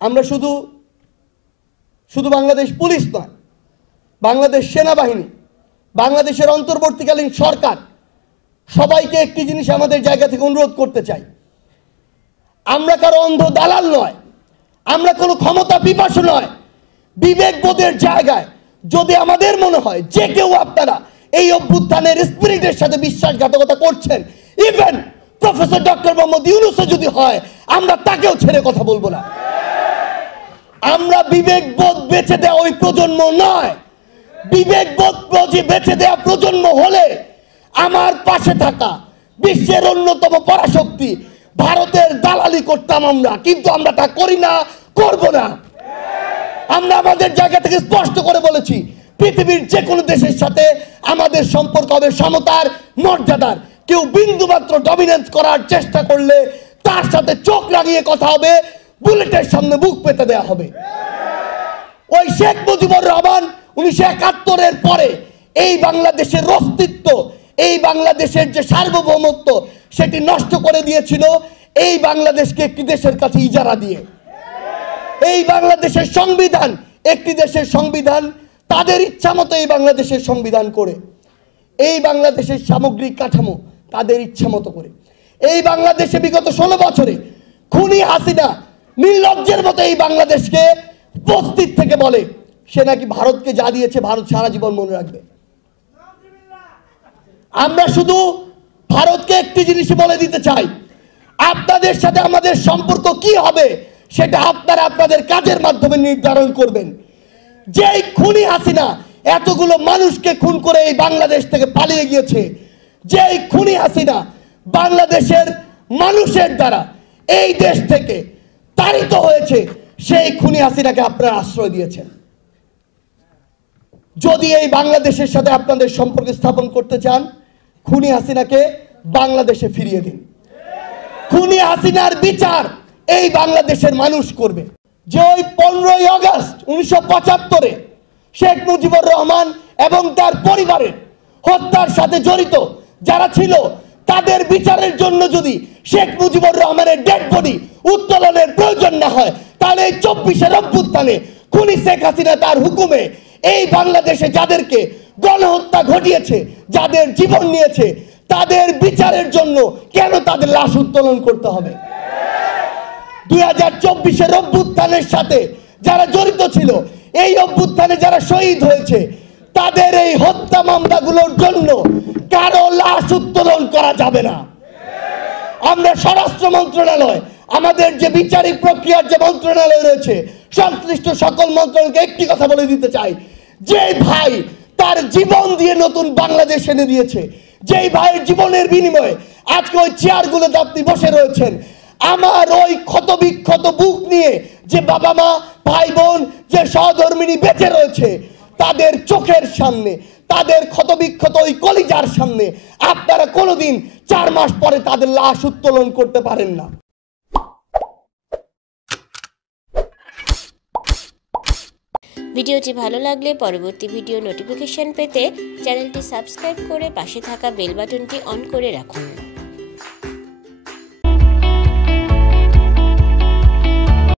আমরা শুধু শুধু বাংলাদেশ পুলিশ নয়, বাংলাদেশ সেনাবাহিনী, বাংলাদেশের অন্তর্বর্তীকালীন সরকার সবাইকে একটি জিনিস আমাদের জায়গা থেকে অনুরোধ করতে চাই। আমরা কারো অন্ধ দালাল নয়, আমরা কোনো ক্ষমতা পিপাসু নয়। বিবেকবোধের জায়গায় যদি আমাদের মনে হয় যে কেউ আপনারা এই অভ্যুত্থানের স্পিরিটের সাথে বিশ্বাসঘাতকতা করছেন, ইভেন প্রফেসর ডক্টর মোহাম্মদ ইউনূসও যদি হয়, আমরা তাকেও ছেড়ে কথা বলবো না। আমরা বিবেকবোধ বেঁচে দেওয়া ওই প্রজন্ম নয়। বিবেকবোধ বেঁচে দেওয়া প্রজন্ম হলে আমার পাশে থাকা বিশ্বের অন্যতম পরাশক্তি ভারতের দালালি করতাম আমরা, কিন্তু আমরা তা করি না, করব না। আমরা আমাদের জায়গা থেকে স্পষ্ট করে বলেছি, পৃথিবীর যে কোনো দেশের সাথে আমাদের সম্পর্ক হবে সমতার, মর্যাদার। কেউ বিন্দুমাত্র ডমিনেন্স করার চেষ্টা করলে তার সাথে চোখ লাগিয়ে কথা হবে, বুলেটের সামনে বুক পেতে দেওয়া হবে। ওই শেখ মুজিবুর রহমান 1971-এর পরে এই বাংলাদেশের অস্তিত্ব, এই বাংলাদেশের যে সার্বভৌমত্ব, সেটি নষ্ট করে দিয়েছিল এই বাংলাদেশকে একটি দেশের কাছে ইজারা দিয়ে। এই বাংলাদেশের সংবিধান একটি দেশের সংবিধান, তাদের ইচ্ছা মতো এই বাংলাদেশের সংবিধান করে, এই বাংলাদেশের সামগ্রিক কাঠামো তাদের ইচ্ছা মতো করে। এই বাংলাদেশে বিগত 16 বছরে খুনি হাসিনা নির্লজ্জের মতো এই বাংলাদেশকে উপস্থিত থেকে বলে সে নাকি ভারতকে যা দিয়েছে ভারত সারা জীবন মনে রাখবে। আমরা শুধু ভারতকে একটি জিনিস বলে দিতে চাই, আপনাদের সাথে আমাদের সম্পর্ক কি হবে সেটা আপনারা আপনাদের কাজের মাধ্যমে নির্ধারণ করবেন। যেই খুনি হাসিনা এতগুলো মানুষকে খুন করে এই বাংলাদেশ থেকে পালিয়ে গিয়েছে, যেই খুনি হাসিনা বাংলাদেশের মানুষের দ্বারা এই দেশ থেকে তাড়িত হয়েছে, সেই খুনি হাসিনাকে আপনারা আশ্রয় দিয়েছেন। যদি এই বাংলাদেশের সাথে আপনাদের সম্পর্ক স্থাপন করতে চান, খুনি হাসিনাকে বাংলাদেশে ফিরিয়ে দিন। খুনি হাসিনার বিচার এই বাংলাদেশের মানুষ করবে। যে ওই 15ই আগস্ট 1975-এ শেখ মুজিবুর রহমান এবং তার পরিবারের হত্যার সাথে জড়িত যারা ছিল, তাদের বিচারের জন্য যদি শেখ মুজিবুর রহমানের ডেড বডি উত্তোলনের প্রয়োজন না হয়, তাহলে এই 24-এর অভ্যুত্থানে খুনি শেখ হাসিনা তার হুকুমে এই বাংলাদেশে যাদেরকে গণহত্যা ঘটিয়েছে, যাদের জীবন নিয়েছে, তাদের বিচারের জন্য কেন তাদের লাশ উত্তোলন করতে হবে? 2024-এর অভ্যুত্থানের সাথে যারা জড়িত ছিল, এই অভ্যুত্থানে যারা শহীদ হয়েছে, তাদের এই হত্যা মামলাগুলোর জন্য কারো লাশ উত্তোলন করা যাবে না। আমরা স্বরাষ্ট্র মন্ত্রণালয়, আমাদের যে বিচারিক প্রক্রিয়ার যে মন্ত্রণালয় রয়েছে, সংশ্লিষ্ট সকল মন্ত্রণালয়কে একটি কথা বলে দিতে চাই, যে ভাই তার জীবন দিয়ে নতুন বাংলাদেশ এনে দিয়েছে, যেই ভাইয়ের জীবনের বিনিময়ে আজকে ওই চেয়ারগুলোতে আপনি বসে রয়েছেন, আমার ওই ক্ষত বিক্ষত বুক নিয়ে যে বাবা মা ভাই বোন যে সহধর্মিণী বেঁচে রয়েছে, তাদের চোখের সামনে, তাদের ক্ষত বিক্ষত ওই কলিজার সামনে আপনারা কোনোদিন 4 মাস পরে তাদের লাশ উত্তোলন করতে পারেন না। ভিডিওটি ভালো লাগলে পরবর্তী ভিডিও নোটিফিকেশন পেতে চ্যানেলটি সাবস্ক্রাইব করে পাশে থাকা বেল বাটনটি অন করে রাখুন।